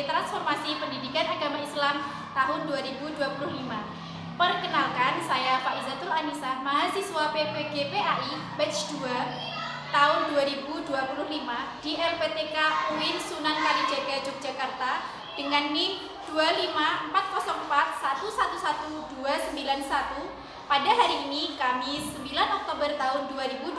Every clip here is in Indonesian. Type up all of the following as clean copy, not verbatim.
sebagai transformasi pendidikan agama Islam tahun 2025. Perkenalkan, saya Faizatul Anisa, mahasiswa PPG PAI Batch 2 tahun 2025 di LPTK UIN Sunan Kalijaga Yogyakarta dengan NIM 25404111291. Pada hari ini, Kamis 9 Oktober tahun 2025,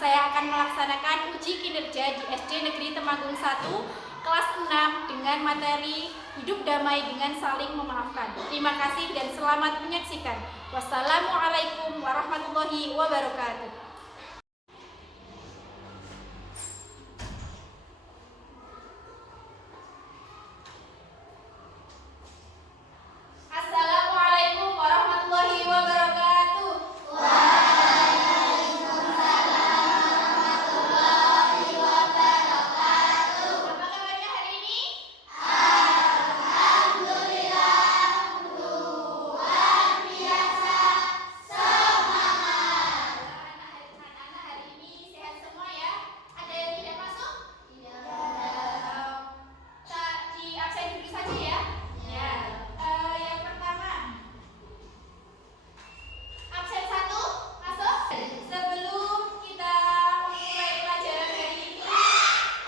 saya akan melaksanakan uji kinerja di SD Negeri Temanggung 1 kelas 6 dengan materi Hidup Damai dengan Saling Memaafkan. Terima kasih dan selamat menyaksikan. Wassalamualaikum warahmatullahi wabarakatuh. Assalamualaikum warahmatullahi wabarakatuh. Waalaikumsalam warahmatullahi wabarakatuh. Apa kabarnya hari ini? Alhamdulillah, luar biasa, semangat. Anak-anak hari ini sehat semua ya? Ada yang tidak masuk? Tidak. Di absen dulu saja ya. Ya. Yang pertama, absen 1 masuk. Sebelum kita mulai pelajaran hari ini,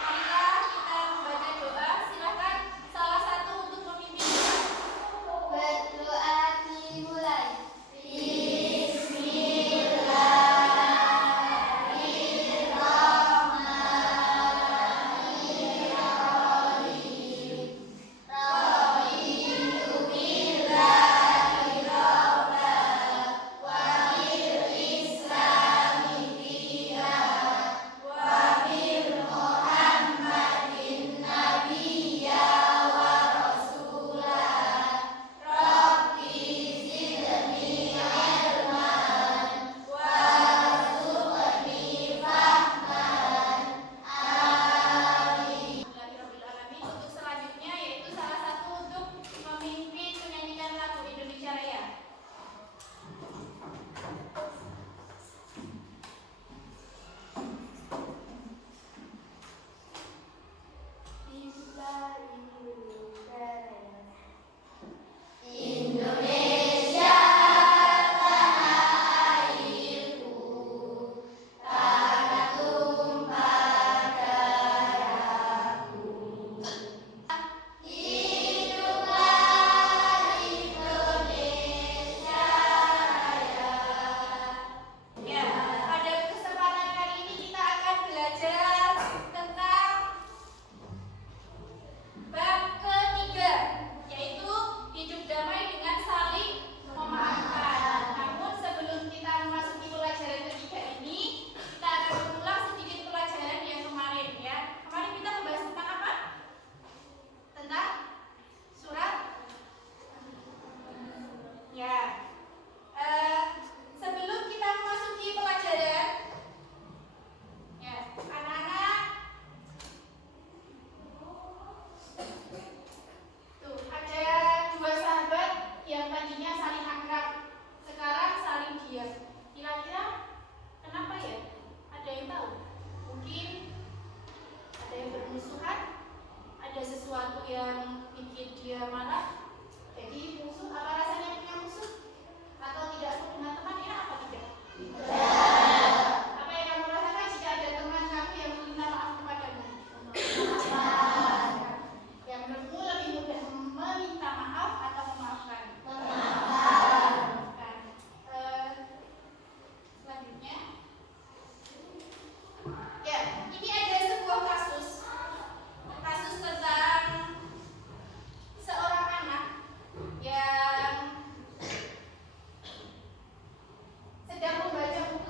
marilah kita membaca doa. Silakan salah satu untuk memimpin doa. Berdoa dimulai. Untuk selanjutnya yaitu salah satu untuk memimpin menyanyikan lagu Indonesia Raya. Indonesia tanah airku, tanah tumpah darahku. Hiduplah Indonesia Raya. Ya, pada kesempatan kali ini kita akan belajar tentang bab ketiga, yaitu hidup damai dengan saling memaafkan. Namun sebelum kita memasuki pelajaran ketiga ini, kita akan mengulang sedikit pelajaran yang kemarin ya. Kemarin kita membahas tentang apa? Tentang surat ya. Sebelum kita memasuki pelajaran ya, anak-anak, tuh ada dua sahabat yang tadinya saling akrab, sekarang saling diam. Kira-kira kenapa ya? Ada yang tahu? Mungkin ada yang bermusuhan, ada sesuatu yang bikin dia marah, jadi musuh. Apa rasanya punya musuh? Atau tidak punya teman, enak apa tidak? Apa yang kamu rasakan jika ada teman kamu yang meminta maaf kepadamu? Yang menurutmu lebih mudah meminta maaf atau memaafkan? Memaafkan. Selanjutnya, ya, ini ada sebuah kasus tentang seorang anak yang sedang membaca buku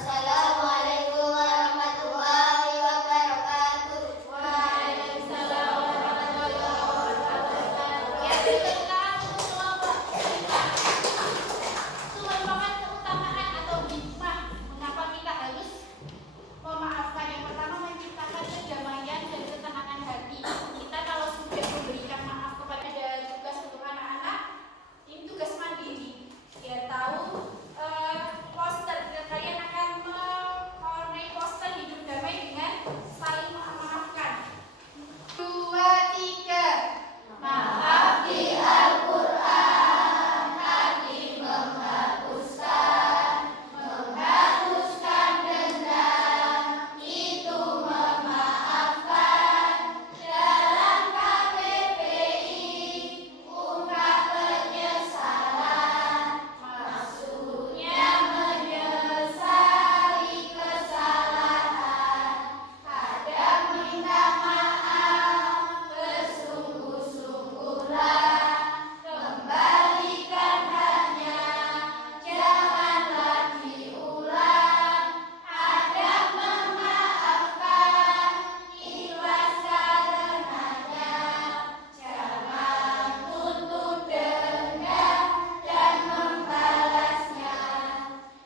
Assalamualaikum warahmatullahi wabarakatuh. Waalaikumsalam warahmatullahi wabarakatuh. Ya, tentang kelompok merupakan keutamaan atau hikmah mengapa kita harus memaafkan. Yang pertama, menciptakan kedamaian dan ketenangan hati. Kita kalau sudah memberikan maaf kepada, tugas untuk anak-anak, ini tugas mandiri. Dia tahu poster, kalian akan mewarnai poster hidup damai dengan saling memaafkan. 2, 3. Maaf di Al-Quran arti menghapuskan dendam, itu memaafkan. Dalam KBBI ungkap penyesalan, maksudnya menyesali kesalahan, kadang minta maaf bersungguh-sungguhlah, kembalikan haknya, janganlah diulang. Adab memaafkan, ikhlas karenanya, jangan tuntut dendam dan membalasnya.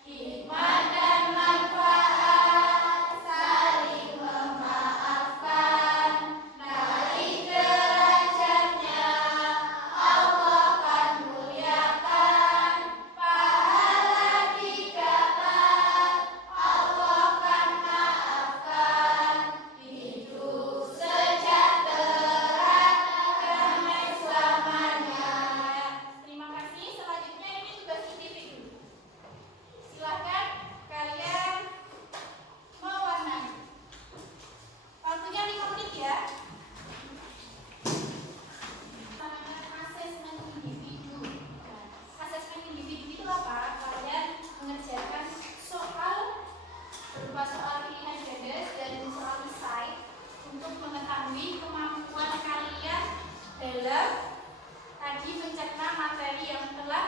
Hikmah dan manfaat saling memaafkan, naik derajatnya Allah kan muliakan. Pahala didapat, Allah kan maafkan. Hidup sejahtera, damai selamanya. Terima kasih. Selanjutnya ini tugas individu. Silakan kalian mewarnai. Waktunya 5 menit ya. Asesmen individu. Asesmen individu itu apa? Kalian mengerjakan soal berupa soal pilihan gagas dan soal esai untuk mengetahui kemampuan kalian dalam tadi mencerna materi yang telah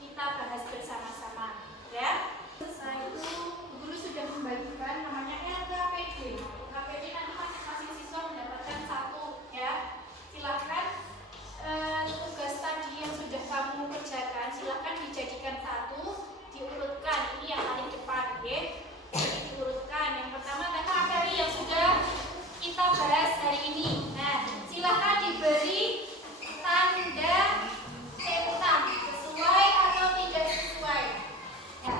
kita bahas bersama-sama. Ya, setelah itu guru sudah membagikan namanya LKPD. LKPD nanti masing-masing siswa mendapatkan 1 ya. Silahkan tugas tadi yang sudah kamu kerjakan silahkan dijadikan 1, diurutkan. Ini yang paling depan ya. Jadi diurutkan. Yang pertama materi yang sudah kita bahas hari ini. Nah, silahkan diberi tanda cetak sesuai atau tidak sesuai. Ya.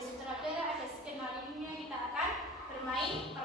ada sutradara, ada skenario, kita akan bermain